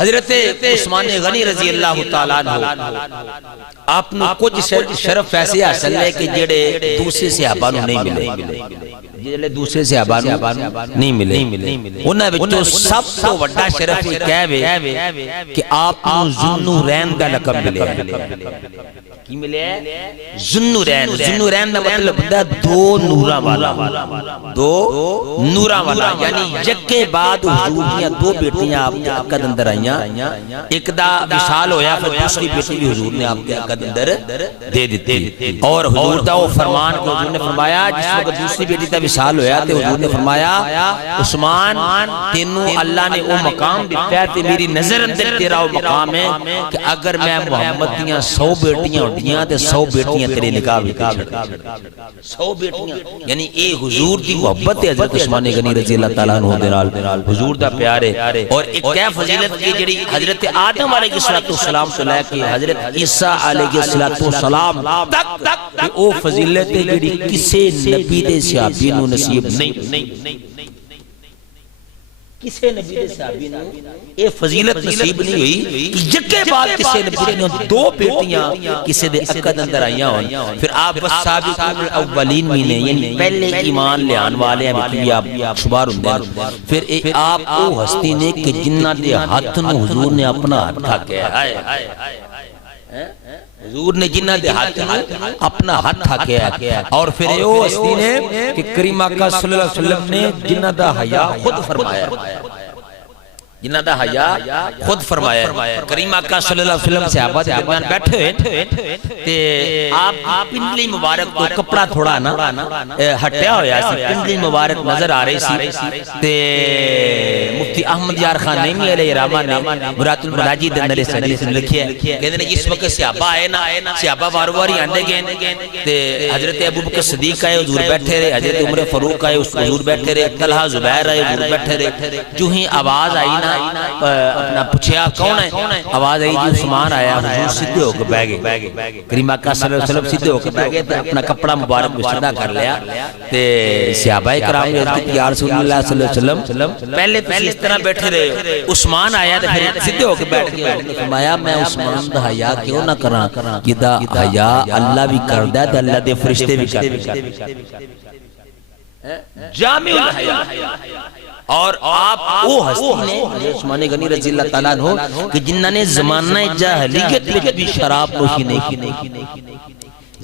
حضرت عثمان غنی رضی اللہ تعالیٰ عنہ آپ نے کچھ شرف ایسے حاصل ہے کہ جڑے دوسرے صحابہ نو نہیں ملے، جڑے دوسرے صحابہ نو نہیں ملے۔ انہاں وچوں سب تو بڑا شرف یہ کہوے کہ آپ نو ذوالنورین دا لقب ملے۔ کی ملے ہے؟ ذوالنورین۔ ذوالنورین دا مطلب ہے دو نوراں والا، دو نوراں والا، یعنی یکے بعد حضور دیاں دو بیٹیاں آپ کے عقد اندر آئیاں، ایک دا وصال ہویا پھر دوسری بیٹی بھی حضور نے آپ کے عقد اندر دے دیتی، اور حضور دا وہ فرمان کہ حضور نے فرمایا جس وقت دوسری بیٹی دا وصال ہویا تو حضور نے فرمایا عثمان تینوں اللہ نے وہ مقام دیتا ہے تے میری نظر اندر تیرا وہ مقام ہے کہ اگر میں محمد دیاں 100 بیٹیاں ہوتیاں تے 100 بیٹیاں تیرے نکاح بھی چھڑا، 100 بیٹیاں، یعنی اے حضور دی محبت ہے حضرت عثمان غنی رضی اللہ تعالیٰ عنہ دے نال، حضور دا پیار ہے۔ اور ایک کیا فضیلت کی جڑی حضرت آدم علیہ السلام سے لے کے حضرت عیسیٰ علیہ السلام تک کہ او فضیلت ہے جڑی کسے نبی دے صحابی نو نصیب نہیں، کسے نبی دے صحابی نو اے فضیلت نصیب نہیں ہوئی کہ جکے بعد کسے نبی نے دو بیٹیاں کسے دے عقد اندر آئیاں ہون۔ پھر آپ سابقون الاولین میں نے یعنی پہلے ایمان لے آن والے ہیں بھی آپ شمار ہوندے، پھر آپ او ہستی نے کہ جنہ دے ہاتھ نو حضور نے اپنا ہاتھ تھا کہ حضور نے جنہ دے ہاتھ اپنا ہاتھ تھا کیا، اور پھر یہ ہستی نے کہ کریم آقا صلی اللہ علیہ وسلم نے جنہ دا حیا خود فرمایا، جنہ دا حیا خود فرمایا۔ کریم آقا صلی اللہ علیہ وسلم صحابہ دے درمیان بیٹھے ہوئے تے آپ پنڈلی مبارک کو کپڑا تھوڑا نا ہٹیا ہویا سی، پنڈلی مبارک نظر آ رہی سی تے مفتی احمد یار خان نعیمی علیہ رحمہ نے مرات المناجی دے اندر اس حدیث میں لکھی ہے کہ جس وقت صحابہ آئے نا، صحابہ وار واری آندے گئے تے حضرت ابو بکر صدیق آئے حضور بیٹھے رہے، حضرت عمر فاروق آئے حضور بیٹھے رہے، طلحہ زبیر آئے حضور بیٹھے رہے۔ جو ہی آواز آئی نا اپنا پوچھیا کون ہے، آواز آئی جو عثمان آیا، حضور سیدھے ہو کے بیٹھ گئے، کریم آقا صلی اللہ علیہ وسلم سیدھے ہو کے بیٹھ گئے تے اپنا کپڑا مبارک بھی سیدھا کر لیا تے صحابہ کرام نے کہا یا رسول اللہ صلی اللہ علیہ وسلم پہلے تو اس طرح بیٹھے رہے، عثمان آیا تے پھر سیدھے ہو کے بیٹھ گئے۔ فرمایا میں عثمان دا حیا کیوں نہ کراں کہ دا حیا اللہ بھی کردا تے اللہ دے فرشتے بھی کردے، جامع الحیا۔ اور آپ وہ ہستی نے عثمان غنی رضی اللہ تعالیٰ عنہ کہ جنہ نے زمانہ جاہلیت میں بھی شراب نوشی نہیں کی،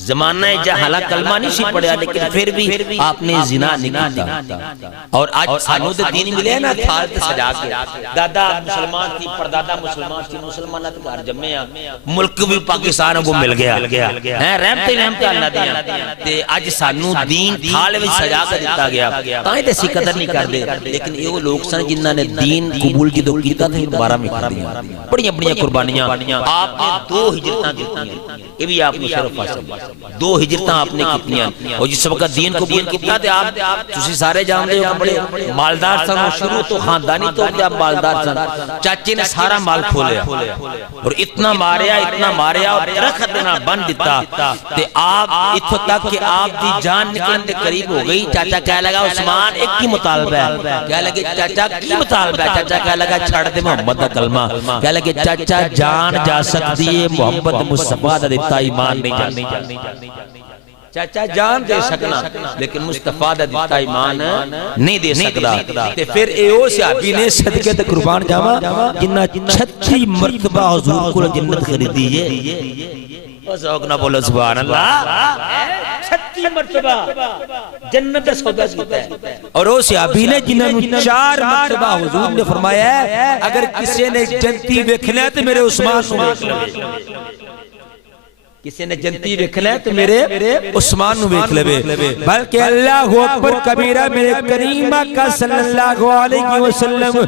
زمانہ جہالہ کلمہ نہیں سی پڑھیا لیکن پھر بھی آپ نے زنا نہیں کیتا۔ اور آج سانو دے دین ملے ہیں نا تھال تے سجا کے، دادا مسلمان تھی پردادا مسلمان تھی، مسلمانات گھر جمعے ہیں، ملک بھی پاکستان کو مل گیا، رحمت اللہ دیا تے آج سانو دین تھال میں سجا کے دیتا گیا، تائیں تے سی قدر نہیں کر دے۔ لیکن یہ لوگ سن جنہاں نے دین قبول جدو کیتا تھے دوبارہ میں کر دیا، بڑی بڑی قربانیاں آپ نے 2 ہجرتاں دیتی، یہ بھی آپ کو شرف حاصل، 2 ہجرتاں آپ نے کتنیاں، اور جس وقت دین کو قبول کیتا تے آپ تسی سارے جانتے ہو بڑے مالدار سن، شروع تو خاندانی طور تے آپ مالدار سن، چاچے نے سارا مال کھولیا اور اتنا ماریا اور درخت دینا بند دیتا تے آپ اتھو تک کہ آپ دی جان نکلن دے قریب ہو گئی۔ چاچا کہہ لگا عثمان ایک کی مطالبہ ہے، کہہ لگے چاچا کی مطالبہ ہے، چاچا کہہ لگا چھڑ دے محمد دا کلمہ، کہہ لگے چاچا جان جا سکتی ہے محمد مصطفیٰ دا دیتا ایمان نہیں جانی، چاچا جان دے سکنا لیکن مصطفیٰ دا دیتا ایمان نہیں دے سکتا۔ تے پھر ایو صحابی نے صدقے تے قربان جاوا جنہ 36 مرتبہ حضور کو جنت خریدی ہے، ذوق نہ بولو سبحان اللہ، 36 مرتبہ جنت سودا کیتا ہے۔ اور وہ صحابی نے جنہاں نوں 4 مرتبہ حضور نے فرمایا ہے اگر کسی نے جنتی ویکھنا ہے تے میرے عثمان نوں ویکھ لے، کسی نے جنتی ویکھنا ہے تو میرے عثمان نو ویکھ لے، بلکہ اللہ اکبر کبیرہ میرے کریم آقا صلی اللہ علیہ وسلم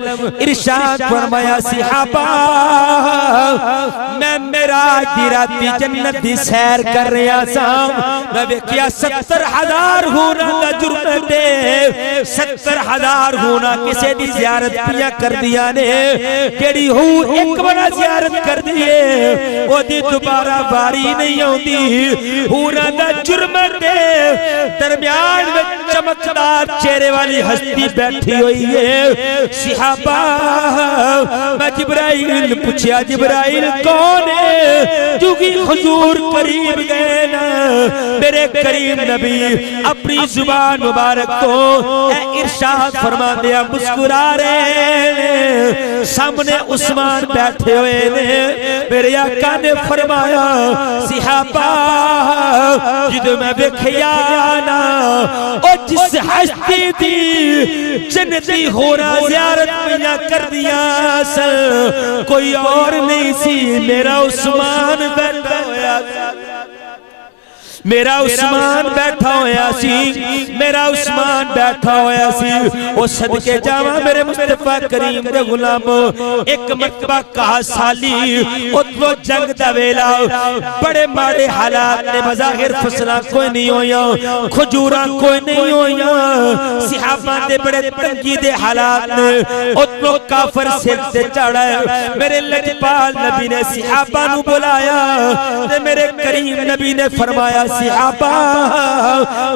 ارشاد فرمایا صحابہ میں معراج دی راتی جنت دی سیر کر رہا سا، میں ویکھیا 70,000 ہونا دا جرم دے، 70,000 ہونا کسی دی زیارت پیا کر دیا نے، کیڑی ہور ایک بڑا زیارت کر دیے وہ دی دوبارہ باری نہیں نہیں ہوندی حوراں دا جرم دے درمیان میں چمکدار چہرے والی ہستی بیٹھی ہوئی ہے صحابہ میں جبرائیل پوچھیا جبرائیل کون ہے کیونکہ حضور قریب گئے نا میرے کریم نبی اپنی زبان مبارک کو اے ارشاد فرما دیا مسکرا رہے سامنے عثمان بیٹھے ہوئے نے میرے آقا نے فرمایا صحابہ جدو میں بکھیا نا او جس ہستی دی جنتی ہورا زیارت پہنیا کر دیا سر کوئی اور نہیں سی میرا عثمان بیٹھا ہویا میرا عثمان بیٹھا ہویا سی میرا عثمان بیٹھا ہویا سی او صدقے جاواں میرے مصطفیٰ کریم دے غلام ایک مرتبہ کہا سالی اتلو جنگ دا ویلا بڑے ماڑے حالات نے بظاہر فصلہ کوئی نہیں ہویا کھجوراں کوئی نہیں ہویا صحابہ دے بڑے تنگی دے حالات نے اتلو کافر سر سے چڑھا ہے میرے لجپال نبی نے صحابہ نو بلایا تے میرے کریم نبی نے فرمایا صحابہ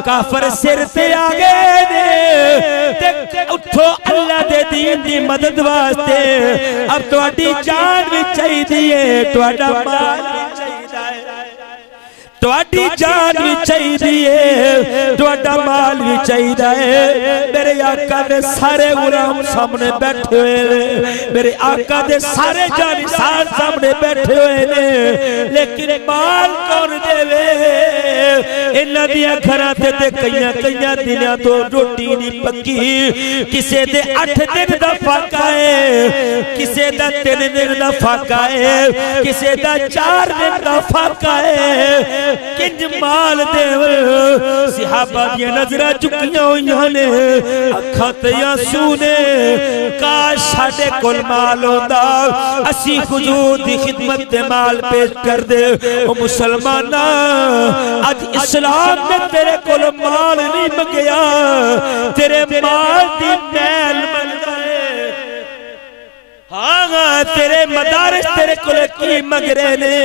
کافر سر سے آگے دے اٹھو اللہ دے دین دی مدد واسطے اب تو اڈی جان بھی چاہی دیئے تو اڈا مال بھی چاہی دائے تو اڈی جان بھی چاہی دیئے تو اڈا مال بھی چاہی دائے میرے آقا دے سارے غلام سامنے بیٹھے ہوئے میرے آقا دے سارے جانی سامنے بیٹھے ہوئے لیکن مال کون دے وے انہاں دیاں گھراں تے کئیاں دنیاں تو روٹی نہیں پکی کسے دے 8 دن دا فاقہ ہے کسے دا 3 دن دا فاقہ ہے کسے دا 4 دن دا فاقہ ہے کنج مال دے صحابہ دیاں نظرہ چکیاں ہوئیاں نے اکھات یا سونے کاش ساڑے کل مال ہوندہ اسی حضور دی خدمت دے مال پیش کر دے او مسلمانہ آج اسلام نے تیرے کل مال نہیں مگیا تیرے مال دی میل مگدہ ہے ہاں تیرے مدارس تیرے کل کی مگ رہے نے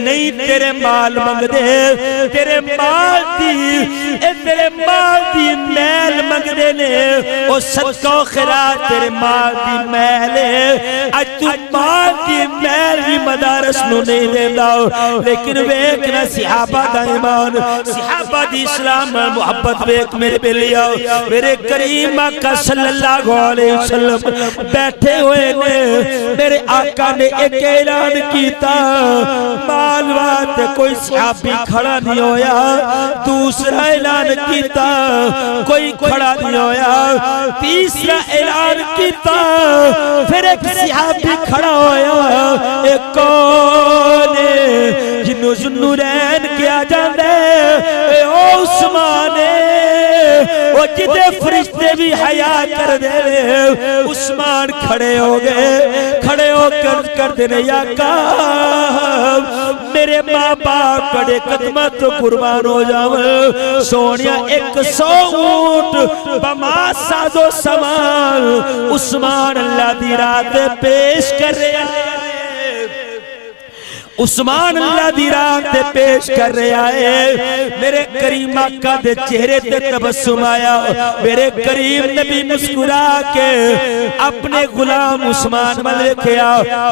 نہیں تیرے مال مگ دے تیرے مال دی میل مگ دے نے او صدقہ و خیرات تیرے مال دی میل ہے آج تو مال دی میل بھی مدارس نو نہیں دے داؤ لیکن ویکنا صحابہ دا ایمان صحابہ دی اسلام محبت ویک میرے بے لیا میرے کریم آقا صلی اللہ علیہ وسلم بیٹھے ہوئے میرے آقا نے ایک اعلان کیتا مال وات کوئی صحابی کھڑا نہیں ہویا دوسرا اعلان کیتا کوئی کھڑا نہیں ہویا تیسرا اعلان کیتا پھر ایک صحابی کھڑا ہویا ایک کون جنو ذوالنورین کیا جاندے اے عثمان وہ جدے فرشتے بھی حیا کر دے عثمان کھڑے ہو گئے کھڑے ہو کر دینے یا میرے ماں باپ بڑے قدمہ تو قربان ہو جاؤں سونیا 100 اونٹ بما ساز و سامان عثمان اللہ دی رات پیش کر رہے ہیں عثمان اللہ دی رات پیش کر رہے آئے میرے کریم آقا دے چہرے تے تبسم آیا میرے کریم نبی مسکرا کے اپنے غلام عثمان ملے کیا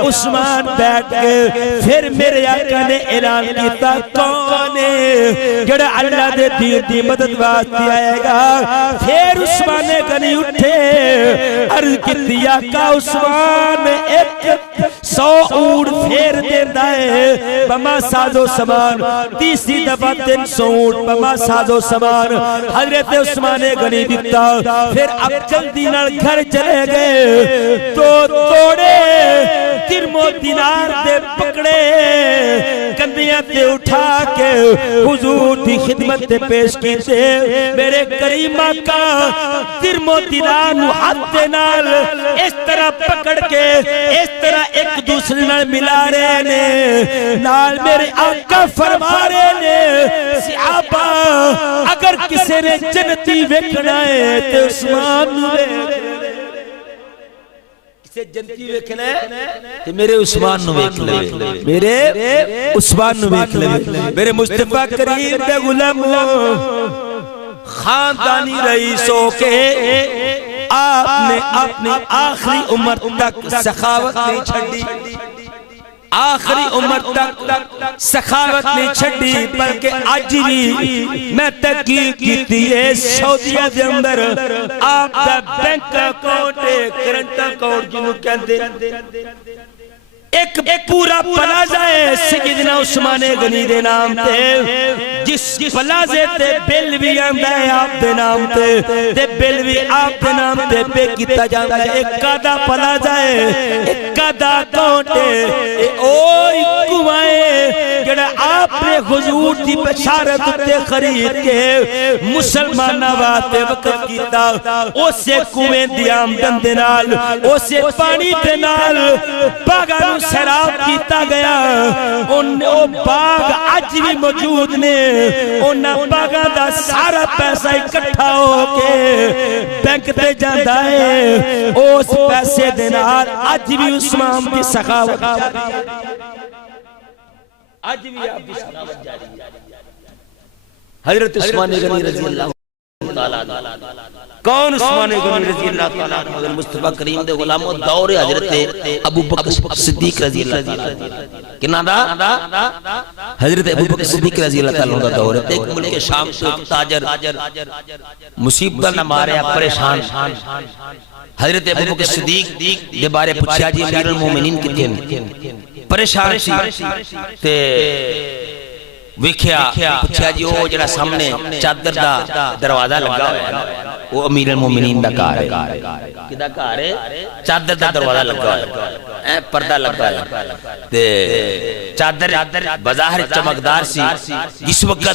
عثمان بیٹھ کے پھر میرے آقا نے اعلان کیتا کون ہے جڑا اللہ دے دین دی مدد واسطے آئے گا پھر عثمان غنی اٹھے عرض کی آقا عثمان 100 اونٹ پھیر دیندہ ہے بما ساز و سامان تیسری دفعہ 300 اونٹ بما ساز و سامان حضرت عثمان غنی دیتا پھر اب جلدی نال گھر چلے گئے تو توڑے درم و دینار دے پکڑے کندیاں تے اٹھا کے حضور دی خدمت تے پیش کیتے میرے کریم آقا درم و دینار نو ہاتھ نال اس طرح پکڑ کے اس طرح ایک دوسرے نال ملا رہے نے نال میرے آقا فرما رہے نے صحابہ اگر کسی نے جنتی ویکھنا ہے تے عثمان نو کسے جنتی ویکھنا ہے کہ میرے عثمان نو ویکھ لے، میرے عثمان نو ویکھ لے، میرے مصطفیٰ کریم دے غلامو خاندانی رئیسوں کے آپ نے اپنی آخری عمر تک سخاوت نہیں چھڑی، آخری عمر تک سخاوت نہیں چھڑی، بلکہ آج بھی میں تحقیق کیتی ہے سعودیہ دے اندر آپ the bank account current account جنہوں کہندے ایک پورا پلازہ ہے سیدنا عثمان غنی دے نام تے، جس پلازے تے بل بھی آندہ ہے آپ دے نام تے بل بھی آپ دے نام تے پہ کیتا جاندہ ہے، ایک قادہ پلازہ ہے، ایک قادہ اکاؤنٹ ہے، اوہ کنوائے جڑا آپ نے حضور دی بشارت تے خرید کے مسلمانہ واتے وقت کیتا، اسے کنویں دی آمدن دے نال، اسے پانی دے نال باغانوں سراب کیتا گیا، ان باغ آج بھی موجود نے، ان باغاں دا سارا پیسہ اکٹھا ہو کے بینک تے جاندہ ہے، اس پیسے دے نال آج بھی عثمان کی سخاوت جاری ہے، آج بھی آپ کی سخاوت جاری ہے۔ حضرت عثمان غنی رضی اللہ تعالیٰ کون عثمان غنی رضی اللہ تعالیٰ عنہ مصطفیٰ کریم دے غلاموں دور حضرت ابو بکر صدیق رضی اللہ تعالیٰ کنا دا حضرت ابو بکر صدیق رضی اللہ تعالیٰ عنہ دور ہے، ایک ملک شام سے ایک تاجر مصیبت نہ مارے پریشان، حضرت ابو بکر صدیق دے بارے پوچھا جی امیر المومنین کتنے پریشان سی تے ویکھیا پوچھا جی وہ جڑا سامنے چادر دا دروازہ لگا ہوا ہے وہ امیر المومنین دا کار ہے، کدا کار ہے؟ چادر دا دروازہ لگا ہوا ہے، پردہ لگا ہے تے چادر بظاہر چمکدار سی، جس وقت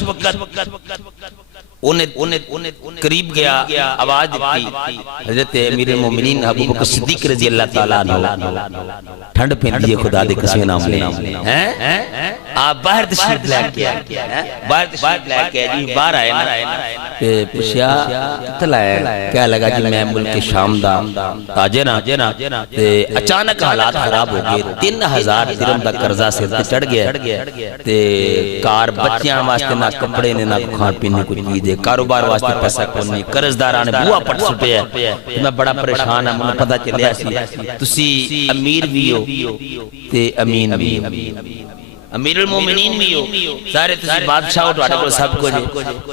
انہیں قریب گیا آواز دیتی حضرت امیر المومنین ابو بکر صدیق رضی اللہ تعالیٰ عنہ ٹھنڈ پہن دیئے خدا دے کسی نام لے آپ باہر تشریف لے کے باہر تشریف لے کے جی باہر آئے نا پوچھیا کتل آئے کیا لگا جی میں ملک شام دا تاجر نا اچانک حالات خراب ہو گئے 3000 درہم دا قرضہ سے چڑھ گیا تے کار بچیاں واسطے نہ کپڑے نے نہ کھان پینے کچھ چیز کاروبار واسطے پیسہ کون نہیں، قرضداراں نے بوا پٹ سٹے ہے، میں بڑا پریشان ہوں، مجھے پتہ چلیا سی تسی امیر بھی ہو تے امین بھی ہو، امیر المومنین بھی ہو، سارے تسی بادشاہ ہو تواڈے کول سب کچھ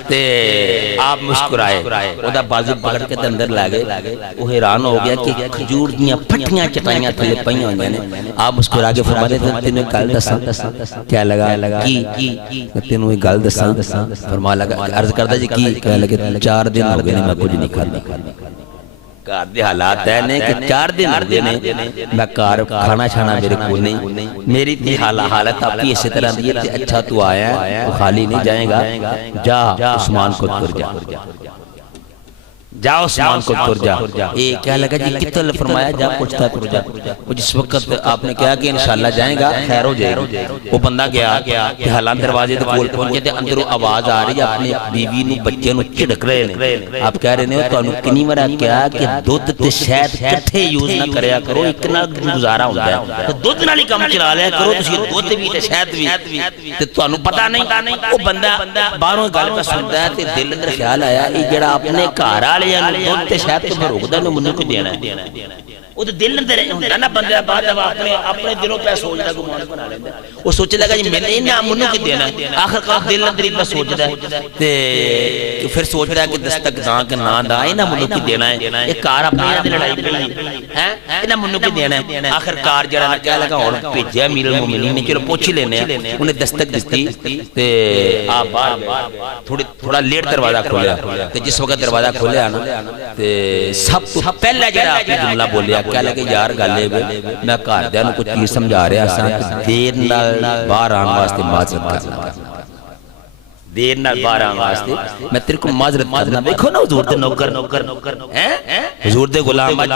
تے آپ مسکرائے، او دا بازو پکڑ کے تے اندر لے گئے، وہ حیران ہو گیا کہ کھجور دیاں پھٹیاں چٹائیاں تھلے پئیاں ہوندیاں نے، آپ مسکرا کے فرماتے تھے تینوں ایک گل دساں، کیا لگا کی تینوں ایک گل دساں، فرما لگا عرض کردا جی کی کہنے لگے 4 دن ہو گئے نے میں کچھ نہیں کھادا، کار دے حالات ہے نے کہ 4 دن ہو گئے نے میں کار کھانا چھانا میرے کو نہیں، میری تھی حالت آپ کی اسی طرح دی ہے، اچھا تو آیا ہے تو خالی نہیں جائیں گا، جا عثمان کو تر جا عثمان کو تر جا، یہ کہہ لگا جی کتل فرمایا جا پوچھتا تر جا، وہ جس وقت آپ نے کہا کہ انشاءاللہ جائیں گا خیر ہو جائے گا، وہ بندہ گیا کہ حالان دروازے دے کول پہنچے تے اندروں آواز آ رہی ہے اپنی بیوی نو بچے نو چڑک رہے نے، آپ کہہ رہے نے تو انہوں کنی مرا کیا کہ دودھ تے شہد کٹھے یوز نہ کریا کرو، اتنا گزارا ہوتا ہے تو دودھ نالی کام چلا لیا کرو، تسی دودھ بھی تے شہد بھی تے تو انہوں پتہ نہیں، وہ بندہ باہروں گل پہ سنتا ہے تے دل اندر خیال آیا یہ جڑا اپنے گھر والے دودھ تے شاید تو بھروکدا نے منوں کو دینا ہے، وہ تو دل اندر ہوندا نا بندہ بعد اپنے دلوں پہ سوچدا گمان بنا لیندا، وہ سوچے لگا جی میں نے انہاں منوں کی دینا، آخر کار دل اندر ہی بس سوچدا ہے تے پھر سوچدا ہے کہ دستک داں کہ نہ دا انہاں منوں کی دینا ہے، یہ کار اپنے دی لڑائی پئی ہے انہاں منوں کی دینا ہے، آخر کار جڑا نہ کہہ لگا ہن بھیجیا امیر المومنین نے چلو پوچھ لینے انہیں دستک دتی تے آپ باہر تھوڑا لیٹ دروازہ کھولیا تے جس وقت دروازہ کھولیا نا تے سب تو پہلا جڑا اپنی جملہ بولیا کہہ لگے یار گالے میں گھر دیاں نوں کچھ چیز سمجھا رہا سا دیر نال باہر آن واسطے معذرت کرنا، دیر نال باہر آن واسطے میں تیرے کو معذرت کرنا، دیکھو نا حضور دے نوکر حضور دے غلام اج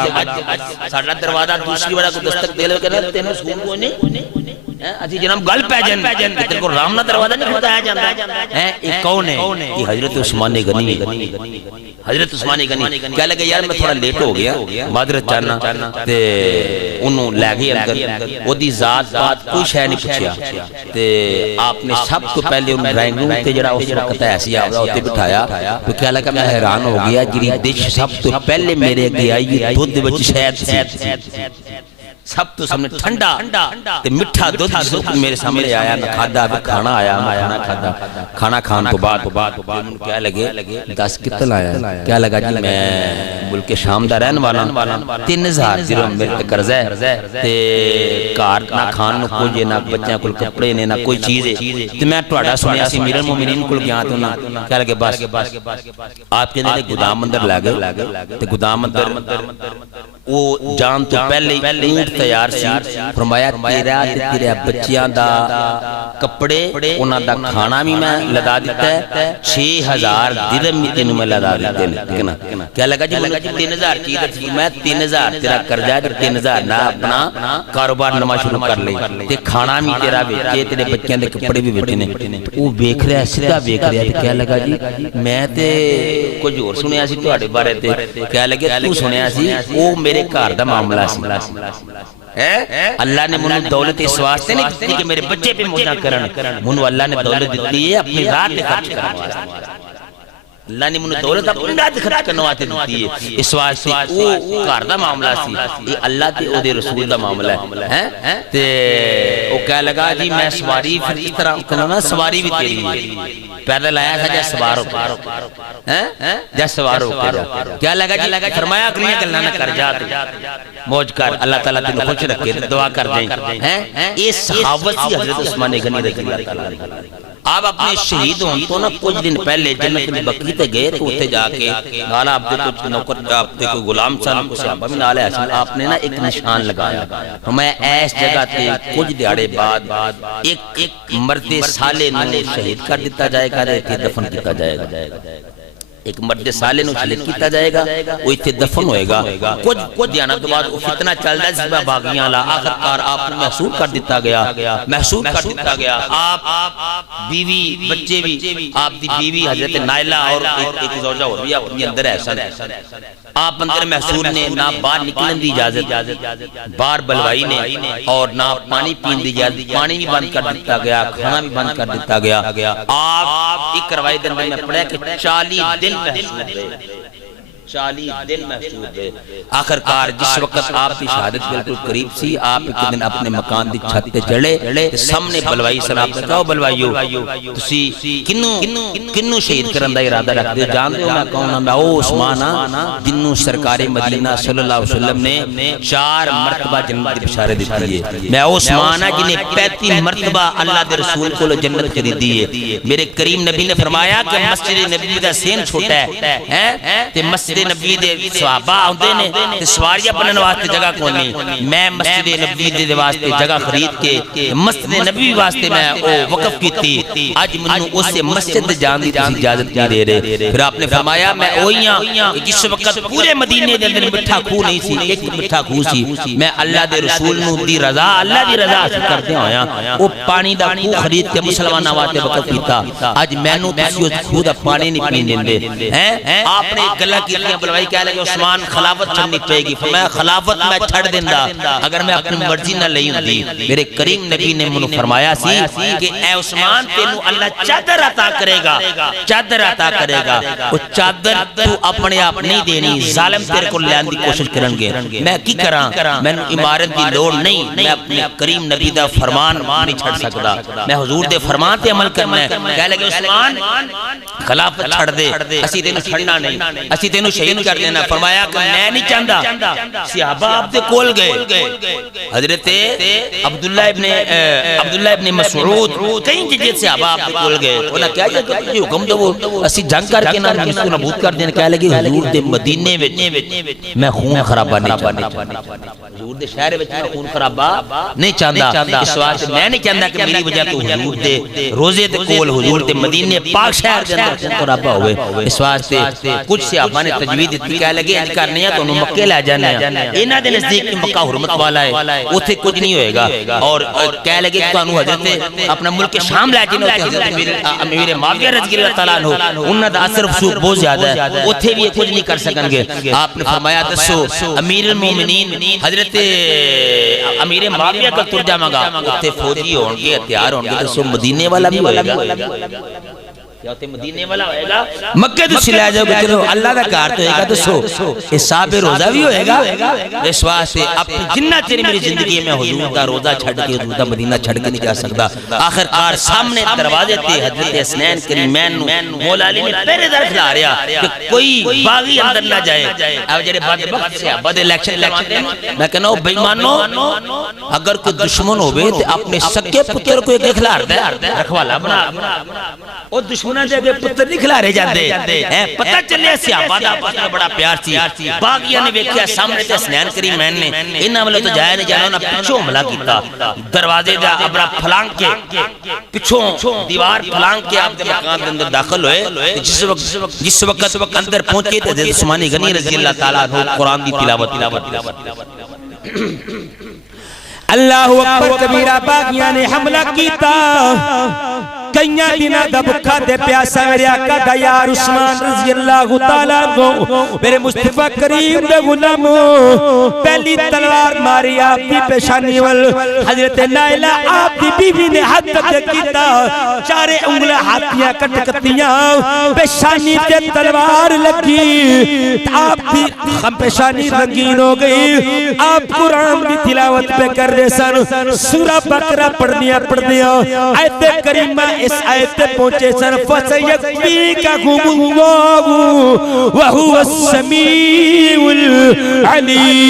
ساڈا دروازہ دوسری بڑا کو دستک دے لے کہ تینوں سکون کوئی نہیں اسی جناب گل پہ جن تیرے کو رام نہ دروازہ نہیں بتایا جاتا ہے یہ کون ہے یہ حضرت عثمان غنی حضرت عثمان غنی کہہ لگے یار میں تھوڑا لیٹ ہو گیا معذرت چاہنا تے انہوں لے گئے اندر وہ دی ذات بات کوئی شے نہیں پوچھیا تے آپ نے سب تو پہلے ان ڈرائنگ روم تے جڑا اس وقت ایسی آولا ہوتے بٹھایا تو کہہ لگا میں حیران ہو گیا جی ڈش سب تو پہلے میرے اگے آئی دودھ وچ شہد سی سب تو سامنے ٹھنڈا تے مٹھا دودھ میرے سامنے آیا نہ کھادا پھر کھانا آیا میں کھانا کھادا کھانا کھان تو بعد من کہہ لگے 10 کتل آیا کیا لگا جی میں ملک شام دا رہن والا 3000 درہم میرے تے قرض ہے تے گھر نہ کھان نو کچھ نہ بچیاں کول کپڑے نے نہ کوئی چیز ہے تے میں تہاڈا سنیا سی امیر المومنین کول گیا تو نہ کہہ لگے بس آپ کے نے گودام اندر لے گئے تے گودام اندر وہ جان تو پہلے اونٹ تیار سی فرمایا تیرا تیرے بچیاں دا کپڑے انہاں دا کھانا بھی میں لگا دیتا ہے 6000 درہم تینوں میں لگا دیتے ہیں ٹھیک ہے نا کیا لگا جی 3000 چیز تھی میں 3000 تیرا قرضہ ہے 3000 نہ اپنا کاروبار نواں شروع کر لے تے کھانا بھی تیرا بیچے تیرے بچیاں دے کپڑے بھی بیچنے وہ ویکھ رہا سیدھا ویکھ رہا تے کیا لگا جی میں تے کچھ اور سنیا سی تہاڈے بارے تے کیا لگے تو سنیا سی او میرے گھر دا معاملہ سی اللہ نے منو دولت اس واسطے نہیں دیتی کہ میرے بچے پہ موجہ کرن منو اللہ نے دولت دیتی ہے اپنی راہ پہ خرچ کرنے واسطے اللہ نے منو دولت اپنی راہ پہ خرچ کرنے واسطے دیتی ہے اس واسطے وہ گھر دا معاملہ سی یہ اللہ تے او دے رسول دا معاملہ ہے تے او کہہ لگا جی میں سواری پھر اس طرح کہنا سواری بھی تیری ہے پیدل آیا تھا جا سوار ہو جا سوار ہو کیا لگا جی فرمایا اگلیاں گلاں نہ کر جا تو موج کر اللہ تعالیٰ تینوں خوش رکھے دعا کر دیں یہ صحابت سی حضرت عثمان غنی رضی اللہ تعالیٰ آپ اپنے شہید ہوں تو نا کچھ دن پہلے جنت بقیع تے گئے تو اتے جا کے نالا آپ دے کچھ نوکر آپ دے کوئی غلام سال کو صحابہ بھی نالے حسن آپ نے نا ایک نشان لگایا ہمیں ایس جگہ تے کچھ دیاڑے بعد ایک مرد سالے نو شہید کر دیتا جائے گا تے دفن کیتا جائے گا ایک مرد سالے نو شہید کیتا جائے گا وہ ایتھے دفن ہوئے گا کچھ دیانا تو بعد فتنہ چل رہا زبا باغیاں لا آخرکار آپ محسوس کر دیتا گیا آپ بیوی بچے بھی آپ دی بیوی حضرت نائلہ اور ایک زوجہ اور بھی اپنی اندر ایسا آپ اندر محسوس نے نہ باہر نکلن دی اجازت باہر بلوائی نے اور نہ پانی پین دی اجازت پانی بھی بند کر دیتا گیا کھانا بھی بند کر دیتا گیا آپ ایک روایت میں پڑھا کہ 40 دن محسوس ہے 40 دن محسوس ہے آخرکار جس وقت آپ کی شہادت بالکل قریب سی آپ ایک دن اپنے مکان دی چھت تے چڑھے سامنے بلوائی سلام نے کہا بلوائیو تسی کنوں شہید کرن دا ارادہ رکھ دے جان دے میں کہوں میں او عثمان جنوں سرکار مدینہ صلی اللہ علیہ وسلم نے 4 مرتبہ جنت کی بشارت دیتی ہے میں او عثمان جنہیں 35 مرتبہ اللہ دے رسول کو جنت خریدی ہے میرے کریم نبی نے فرمایا کہ مسجد نبی دا سین چھوٹا ہے تے مسجد نبی دے صحابہ آندے نے تے سواریاں بنن واسطے جگہ کوئی نہیں میں مسجد نبی دے واسطے جگہ خرید کے مسجد نبی واسطے میں او وقف کیتی اج منوں اس مسجد جان دی اجازت نہیں دے رہے پھر آپ نے فرمایا میں اوہی ہاں جس وقت پورے مدینے دے اندر مٹھا خون نہیں سی ایک مٹھا خون سی میں اللہ دے رسول نو دی رضا اللہ دی رضا حاصل کرتے ہویا او پانی دا خون خرید کے مسلماناں واسطے وقف کیتا اج مینوں تسی اس خون دا پانی نہیں پین دیندے ہیں آپ نے گلا کی بلوائی کہہ لگے عثمان خلافت چھڑنی پے گی فرمایا خلافت میں چھڑ دیندا اگر میں اپنی مرضی نہ لئی ہوندی میرے کریم نبی نے منو فرمایا سی کہ اے عثمان تینو اللہ چادر عطا کرے گا وہ چادر تو اپنے آپ نہیں دینی ظالم تیرے کو لین دی کوشش کرن گے میں کی کراں میں عمارت دی لوڑ نہیں میں اپنے کریم نبی دا فرمان نہیں چھڑ سکدا میں حضور دے فرمان تے عمل کرنا ہے کہہ لگے عثمان خلافت چھڑ دے اسی تینو چھڑنا نہیں اسی تینو شہید کر دینا فرمایا کہ میں نہیں چاہتا صحابہ آپ دے کول گئے حضرت عبداللہ ابن مسعود کئی جگہ صحابہ آپ دے کول گئے انہاں کیا یہ حکم دو اسی جنگ کر کے نہ اس کو نابود کر دینا کہہ لگے حضور دے مدینے وچ میں خون خرابہ نہیں چاہتا حضور دے شہر وچ میں خون خرابہ نہیں چاہتا اس واسطے میں نہیں چاہتا کہ میری وجہ تو حضور دے روزے دے کول حضور دے مدینے پاک شہر دے اندر خون خرابہ ہوئے اس واسطے کچھ صحابہ نے تجوید اتنی کہہ لگے اج کرنے ہیں تو انہوں مکے لے جانے ہیں انہاں دے نزدیک کی مکہ حرمت والا ہے اتنے کچھ نہیں ہوئے گا اور کہہ لگے تو انہوں حضرت اپنا ملک شام لے جانے ہوتے حضرت امیر معاویہ رضی اللہ تعالیٰ عنہ انہاں دا اثر فسوق بہت زیادہ ہے اتنے بھی کچھ نہیں کر سکیں گے آپ نے فرمایا دسو امیر المومنین حضرت امیر معاویہ کا ترجمہ گا اتنے فوجی ہوں گے ہتھیار ہوں گے دسو مدینے والا بھی ہوئے گا یا تے مدینے والا ہوئے گا مکہ تو سلائے جاؤ گے چلو اللہ دا کار تو ہوئے گا تو سو حساب روزہ بھی ہوئے گا اس واسطے اپنی جنہ تیری میری زندگی میں حضور دا روزہ چھڑ کے حضور دا مدینہ چھڑ کے نہیں جا سکتا آخر کار سامنے دروازے تے حضرت حسنین کریمین مولا علی نے پہلے در کھلا رہا کہ کوئی باغی اندر نہ جائے اب جڑے بدبخت سے بد الیکشن میں کہنا ہوں بے مانو اگر کوئی دشمن ہوئے تو اپنے سکے پتر کو ایک کھلا رکھوالا بنا اور دشمنہ دے گے پتر نہیں کھلا رہے جاندے پتہ چلے صحابہ دا آپس میں بڑا پیار سی باغیہ نے بیکھیا سامنے تے حسنین کریمین نے انہاں والے تو جائے نہیں جانا انہاں پچھوں حملہ کیتا دروازے دا ابرا پھلانگ کے پچھوں دیوار پھلانگ کے آپ دے مکان دے اندر داخل ہوئے جس وقت اندر پہنچے تے حضرت عثمان غنی رضی اللہ تعالیٰ عنہ قرآن دی تلاوت اللہ اکبر کبیرہ باغیہ نے حملہ کیتا کئیاں دینا دا بکھا دے پیاسا میرے آقا دا یار عثمان رضی اللہ تعالیٰ عنہ میرے مصطفیٰ کریم دے غلام پہلی تلوار ماری آپ دی پیشانی وال حضرت نائلہ آپ دی بیوی نے حد تک کیتا چارے انگلہ ہاتھیاں کٹکتیاں پیشانی تے تلوار لگی آپ دی پیشانی رنگین ہو گئی آپ قرآن دی تلاوت پہ کر رہے سن سورہ بقرہ پڑھنیا آیت کریمہ اس آیت تے پہنچے سن فَسَيَكْفِيكَهُمُ اللَّهُ وَهُوَ السَّمِيعُ الْعَلِيمُ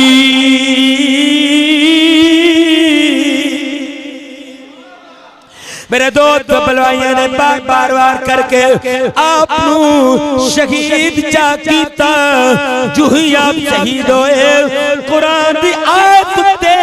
میرے دوست بلوائیاں نے بار کر کے آپ نو شہید جا کیتا جو ہی آپ شہید ہوئے قرآن دی آیت تے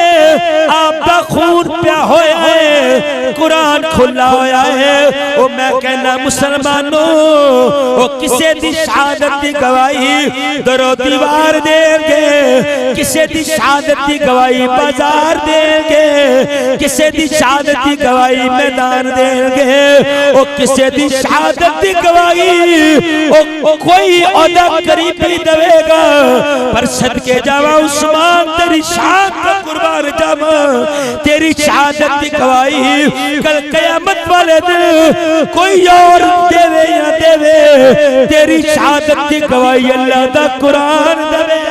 آپ دا خون پیا ہوئے ہے قرآن کھلا ہویا ہے او میں کہنا مسلمانوں او کسے دی شہادت دی گواہی درو دیوار دیں گے کسے دی شہادت دی گواہی بازار دیں گے کسے دی شہادت دی گواہی میدان دیں گے او کسے دی شہادت دی گواہی او کوئی عہدہ قریبی دوے گا پر صدقے جاوا عثمان تیری شان کا قربان جاوا تیری شہادت دی گواہی کل قیامت والے دن کوئی اور دیوے یا دیوے تیری شہادت دی گواہی اللہ دا قرآن دوے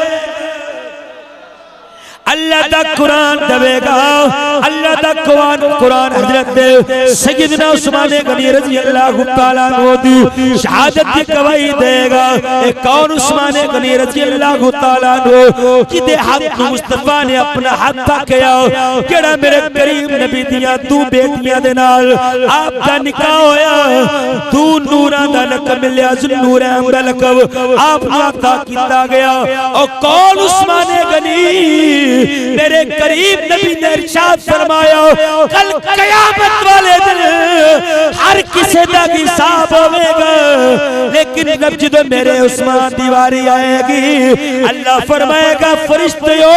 اللہ دا قرآن دوے گا اللہ دا قرآن حضرت سیدنا عثمان غنی رضی اللہ تعالیٰ عنہ دی شہادت کی گواہی دے گا ایک کون عثمان غنی رضی اللہ تعالیٰ عنہ کدے حق مصطفیٰ نے اپنا حق تھا کیا کیڑا میرے کریم نبی دیا دو بیٹیاں دے نال آپ دا نکاح ہویا دو نوران دا لقب ملیا ذو نورین دا لقب آپ عطا کیتا گیا اور کون عثمان غنی میرے قریب نبی نے ارشاد فرمایا کل قیامت والے دن ہر کسی دا حساب ہوئے گا لیکن جب جدو میرے عثمان دیواری آئے گی اللہ فرمائے گا فرشتیوں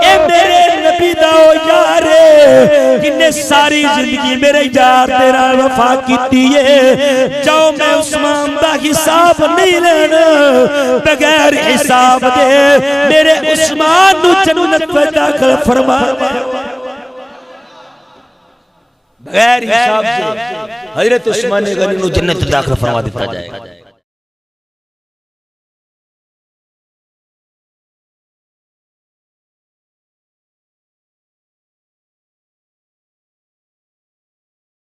اے میرے نبی دا ہو یارے کننے ساری زندگی میرے یار تیرا وفا کیتی ہے جاؤ میں عثمان دا حساب نہیں لینا بغیر حساب دے میرے عثمان نو جنت میں داخل فرما بغیر حساب سے حضرت عثمان غنی نو جنت داخل فرما دیتا جائے